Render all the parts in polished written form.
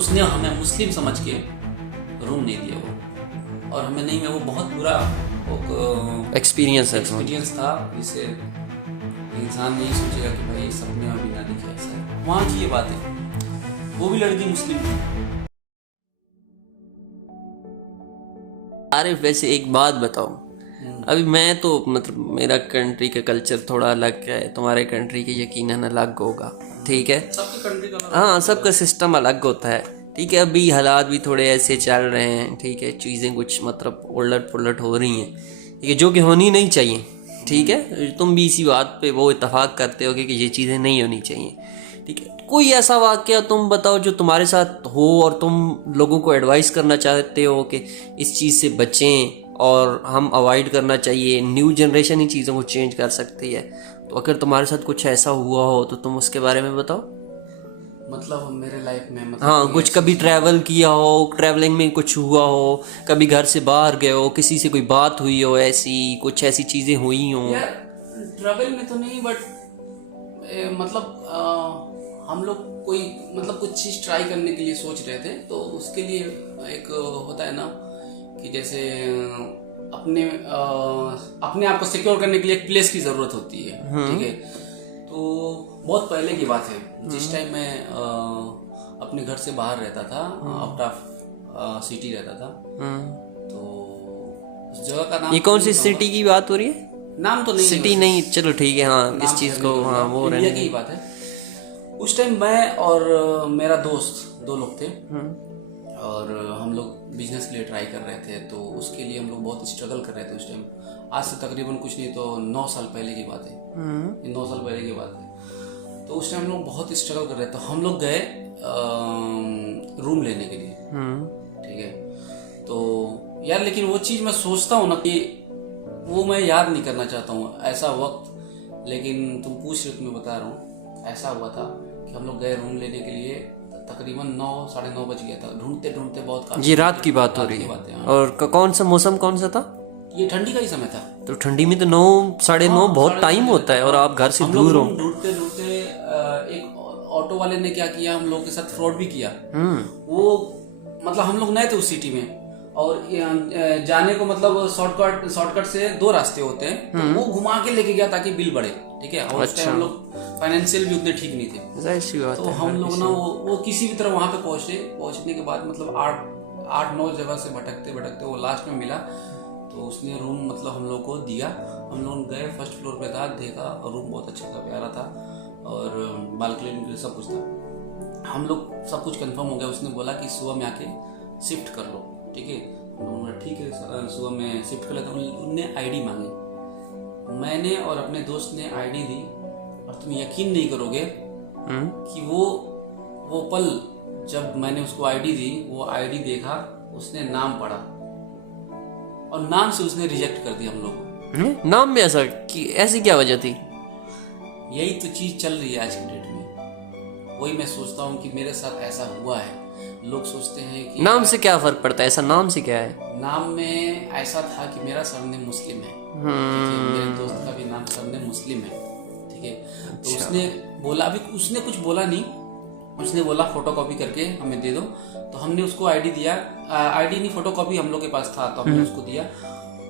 उसने हमें मुस्लिम समझ के रूम नहीं दिया वो, और हमें नहीं में वो बहुत बुरा एक्सपीरियंस था, जिससे इंसान नहीं सोचेगा कि भाई सपने में भी ना दिखे ऐसा है। वहाँ की ये बात है, वो भी लड़की मुस्लिम थी। अरे वैसे एक बात बताओ, अभी मैं तो मतलब मेरा कंट्री का कल्चर थोड़ा अलग है, तुम्हारे कंट्री के यकीनन अलग होगा, ठीक है। सबके कंट्री का हाँ, सबका सिस्टम अलग होता है, ठीक है। अभी हालात भी थोड़े ऐसे चल रहे हैं, ठीक है। चीज़ें कुछ मतलब उलट पुलट हो रही हैं, ठीक है, जो कि होनी नहीं चाहिए, ठीक है। तुम भी इसी बात पे वो इत्तेफाक करते हो कि ये चीज़ें नहीं होनी चाहिए, ठीक है। कोई ऐसा वाक़या तुम बताओ जो तुम्हारे साथ हो और तुम लोगों को एडवाइस करना चाहते हो कि इस चीज़ से बचें और हम अवॉइड करना चाहिए, न्यू जनरेशन इन चीज़ों को चेंज कर सकती है। तो अगर तुम्हारे साथ कुछ ऐसा हुआ हो तो तुम उसके बारे में बताओ। मतलब मेरे लाइफ में मतलब हाँ, कुछ कभी ट्रैवल किया हो, ट्रैवलिंग में कुछ हुआ हो, कभी घर से बाहर गए हो, किसी से कोई बात हुई हो, ऐसी कुछ ऐसी चीज़ें हुई हो? यार ट्रैवल में तो नहीं, बट मतलब हम लोग कोई मतलब कुछ चीज़ ट्राई करने के लिए सोच रहे थे, तो उसके लिए एक होता है ना कि जैसे अपने आप को सिक्योर करने के लिए एक प्लेस की ज़रूरत होती है, ठीक है। तो बहुत पहले की बात है, जिस टाइम मैं अपने घर से बाहर रहता था, आउट ऑफ सिटी रहता था, तो उस जगह का नाम ये कौन सी सिटी की बात हो रही है? नाम तो नहीं, सिटी नहीं, चलो ठीक है, हाँ इस चीज़ को, हाँ वो इंडिया की ही बात है। उस टाइम मैं और मेरा दोस्त 2 लोग थे, और हम लोग बिजनेस के लिए ट्राई कर रहे थे, तो उसके लिए हम लोग बहुत स्ट्रगल कर रहे थे उस टाइम। आज से तकरीबन कुछ नहीं तो 9 साल पहले की बात है, ये 9 साल पहले की बात है। तो उस टाइम हम लोग बहुत स्ट्रगल कर रहे थे, तो हम लोग गए रूम लेने के लिए, ठीक है। तो यार लेकिन वो चीज़ मैं सोचता हूँ ना कि वो मैं याद नहीं करना चाहता हूँ ऐसा वक्त, लेकिन तुम पूछ रहे हो तो मैं बता रहा हूँ। ऐसा हुआ था कि हम लोग गए रूम लेने के लिए, तकरीबन 9 साढ़े 9 बज गया था, ढूंढते ढूंढते बहुत। ये रात की बात हो रही है, और कौन सा मौसम कौन सा था? ये ठंडी का ही समय था। तो ठंडी में तो 9 साढ़े 9 बहुत टाइम होता है, और आप घर से दूर हो। ढूंढते ढूंढते एक ऑटो वाले ने क्या किया, हम लोग के साथ फ्रॉड भी किया। वो मतलब हम लोग नए थे उस सिटी में, और जाने को मतलब शॉर्टकट से 2 रास्ते होते हैं, तो वो घुमा के लेके गया ताकि बिल बढ़े, ठीक है। और उस टाइम हम लोग फाइनेंशियल भी उतने ठीक नहीं थे, तो हम लोग ना वो किसी भी तरह वहां पे पहुंचने के बाद मतलब 8-9 जगह से भटकते भटकते वो लास्ट में मिला। तो उसने रूम मतलब हम लोग को दिया, हम लोग गए, फर्स्ट फ्लोर पे था, देखा, और रूम बहुत अच्छा था, प्यारा था, और बालकनी सब कुछ था। हम लोग सब कुछ कंफर्म हो गया। उसने बोला कि सुबह में आके शिफ्ट कर लो, ठीक है। हम लोगों ने ठीक है सुबह में शिफ्ट कर लेते। उनने आईडी मांगी, मैंने और अपने दोस्त ने आईडी दी, और तुम यकीन नहीं करोगे कि वो पल जब मैंने उसको आईडी दी, वो आईडी देखा, उसने नाम पढ़ा, और नाम से उसने रिजेक्ट कर दिया हम लोग को। नाम में ऐसा कि ऐसी क्या वजह थी? यही तो चीज चल रही है आज की डेट में। वही मैं सोचता हूँ कि मेरे साथ ऐसा हुआ है। लोग सोचते हैं कि नाम से क्या फर्क पड़ता है, ऐसा नाम से क्या है? नाम में ऐसा था कि मेरा सरनेम मुस्लिम है, ठीक है, मेरे दोस्त का भी नाम सरनेम मुस्लिम है, ठीक है। तो उसने बोला, अभी उसने कुछ बोला नहीं, उसने बोला फोटोकॉपी करके हमें दे दो। तो हमने उसको आईडी दिया, आईडी नहीं फोटोकॉपी हम लोग के पास था, तो हमने उसको दिया।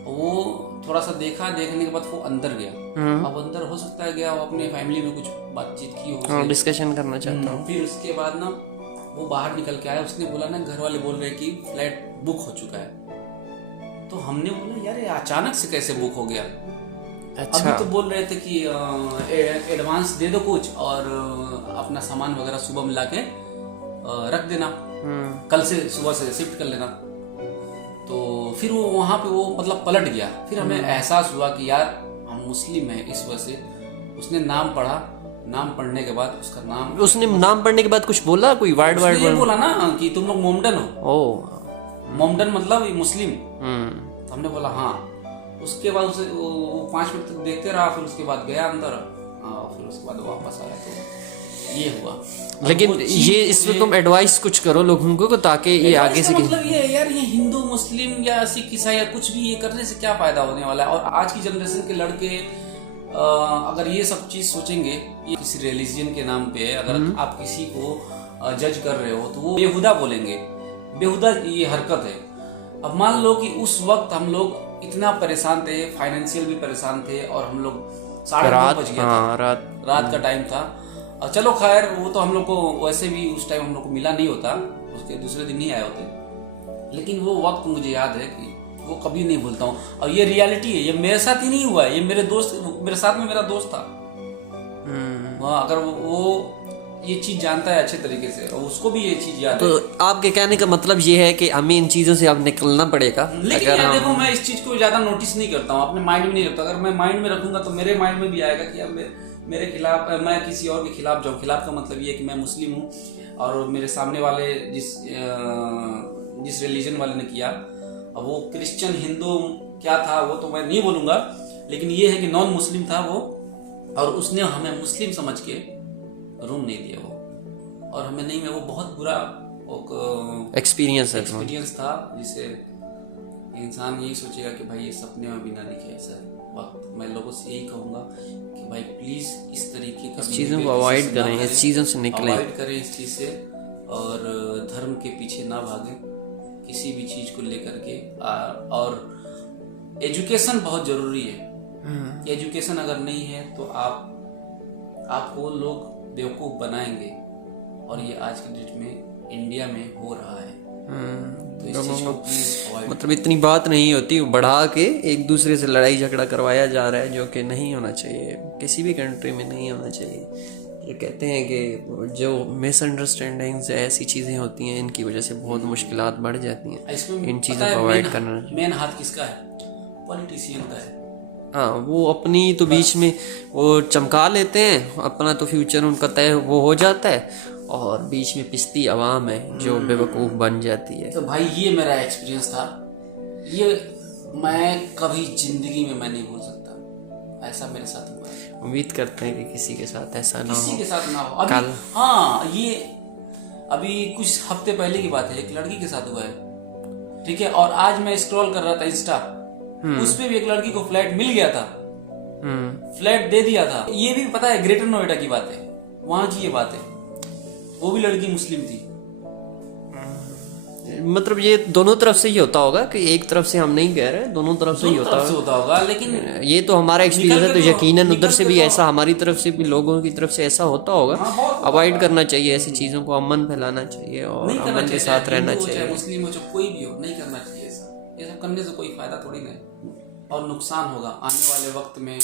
वो थोड़ा सा देखा, देखने के बाद वो अंदर गया। अब अंदर हो सकता है गया, वो अपने फैमिली में कुछ बातचीत की हो, डिस्कशन करना चाहता हूँ। फिर उसके बाद ना वो बाहर निकल के आया। उसने बोला ना, घर वाले बोल रहे कि फ्लैट बुक हो चुका है। तो हमने बोला यार ये अचानक से कैसे बुक हो गया। अच्छा। अभी तो बोल रहे थे कि एडवांस दे दो कुछ, और अपना सामान वगैरह सुबह मिला के रख देना, कल से सुबह से शिफ्ट कर लेना। तो फिर वो वहां पे वो मतलब पलट गया। फिर हमें एहसास हुआ कि यार हम मुस्लिम हैं, इस वजह से उसने नाम पढ़ा। नाम पढ़ने के बाद उसका नाम, उसने नाम पढ़ने के बाद कुछ बोला, कोई वर्ड बोला ना कि तुम लोग मोमडन हो। मोमडन मतलब मुस्लिम। तो हमने बोला हाँ। उसके बाद उसे वो 5 मिनट तक देखते रहा, फिर उसके बाद गया अंदर, फिर उसके बाद वापस आया। तो ये हुआ। लेकिन ये इसमें तुम एडवाइस कुछ करो लोगों को ताकि ये आगे से मतलब ये यार, ये हिंदू मुस्लिम या सिख ईसाई या कुछ भी, ये करने से क्या फायदा होने वाला है। और आज की जनरेशन के लड़के अगर ये सब चीज सोचेंगे, ये किसी रिलीजन के नाम पे, अगर आप किसी को जज कर रहे हो तो वो बेहुदा बोलेंगे, बेहुदा ये हरकत है। अब मान लो कि उस वक्त हम लोग इतना परेशान थे, फाइनेंशियल भी परेशान थे, और हम लोग 9:30 बज गया था, रात का टाइम था। और चलो खैर वो तो हम लोग को वैसे भी उस टाइम हम लोग को मिला नहीं होता, उसके दूसरे दिन नहीं आए होते, लेकिन वो वक्त मुझे याद है कि वो कभी नहीं भूलता हूँ। और ये रियलिटी है, ये मेरे साथ ही नहीं हुआ है, ये मेरे दोस्त, मेरे साथ में मेरा दोस्त था, अगर वो ये चीज जानता है अच्छे तरीके से और उसको भी ये चीज याद है। तो आपके कहने का मतलब ये है कि हमें इन चीजों से अब निकलना पड़ेगा। लेकिन यार देखो, मैं इस चीज को ज्यादा नोटिस नहीं करता हूँ, अपने माइंड में नहीं रखता। अगर मैं माइंड में रखूंगा तो मेरे माइंड में भी आएगा कि अब मेरे खिलाफ, मैं किसी और के खिलाफ जाऊँ। खिलाफ का मतलब ये है कि मैं मुस्लिम हूँ और मेरे सामने वाले जिस रिलीजन वाले ने किया, अब वो क्रिश्चियन, हिंदू क्या था वो तो मैं नहीं बोलूंगा, लेकिन ये है कि नॉन मुस्लिम था वो, और उसने हमें मुस्लिम समझ के रूम नहीं दिया वो, और हमें नहीं, में वो बहुत बुरा एक्सपीरियंस था, जिससे इंसान यही सोचेगा कि भाई ये सपने में भी ना दिखे ऐसा वक्त। मैं लोगों से यही कहूंगा कि भाई प्लीज इस तरीके का चीजों को अवॉइड करें, इस चीजों से निकलें, अवॉइड करें इस चीज से, और धर्म के पीछे ना भागें किसी भी चीज को लेकर के। और एजुकेशन बहुत जरूरी है। एजुकेशन अगर नहीं है तो आपको लोग बेवकूफ बनाएंगे, और ये आज के डेट में इंडिया में हो रहा है। तो इस चीज को प्लीज अवॉइड, मतलब इतनी बात नहीं होती, बढ़ा के एक दूसरे से लड़ाई झगड़ा करवाया जा रहा है, जो कि नहीं होना चाहिए, किसी भी कंट्री में नहीं होना चाहिए। ये कहते हैं कि जो मिसअंडरस्टैंडिंग्स ऐसी चीजें होती हैं, इनकी वजह से बहुत मुश्किलात बढ़ जाती हैं। इन चीजों को अवॉइड करना। मेन हाथ किसका है? पॉलिटिशियन का है। हाँ, वो अपनी तो बीच में वो चमका लेते हैं, अपना तो फ्यूचर उनका तय वो हो जाता है, और बीच में पिसती आवाम है जो बेवकूफ़ बन जाती है। तो भाई ये मेरा एक्सपीरियंस था, ये मैं कभी जिंदगी में मैं नहीं भूल सकता, ऐसा मेरे साथ हुआ है। उम्मीद करते हैं कि किसी के साथ ऐसा ना हो, किसी के साथ ना हो। कल हाँ, ये अभी कुछ हफ्ते पहले की बात है, एक लड़की के साथ हुआ है, ठीक है। और आज मैं स्क्रॉल कर रहा था इंस्टा, उस पे भी एक लड़की को फ्लैट मिल गया था, फ्लैट दे दिया था। ये भी पता है ग्रेटर नोएडा की बात है, वहां की ये बात है, वो भी लड़की मुस्लिम थी। मतलब ये दोनों तरफ से ही होता होगा, कि एक तरफ से हम नहीं कह रहे, दोनों तरफ से ही होता होगा। लेकिन ये तो हमारा एक्सपीरियंस है, तो यकीनन उधर से भी ऐसा, हमारी तरफ से भी लोगों की तरफ से ऐसा होता होगा। अवॉइड करना चाहिए ऐसी चीजों को, अमन फैलाना चाहिए और अमन के साथ रहना चाहिए। मुस्लिम हो चाहे कोई भी हो, नहीं करना चाहिए ऐसा। ये सब करने से कोई फायदा थोड़ी नहीं, और नुकसान होगा आने वाले वक्त में।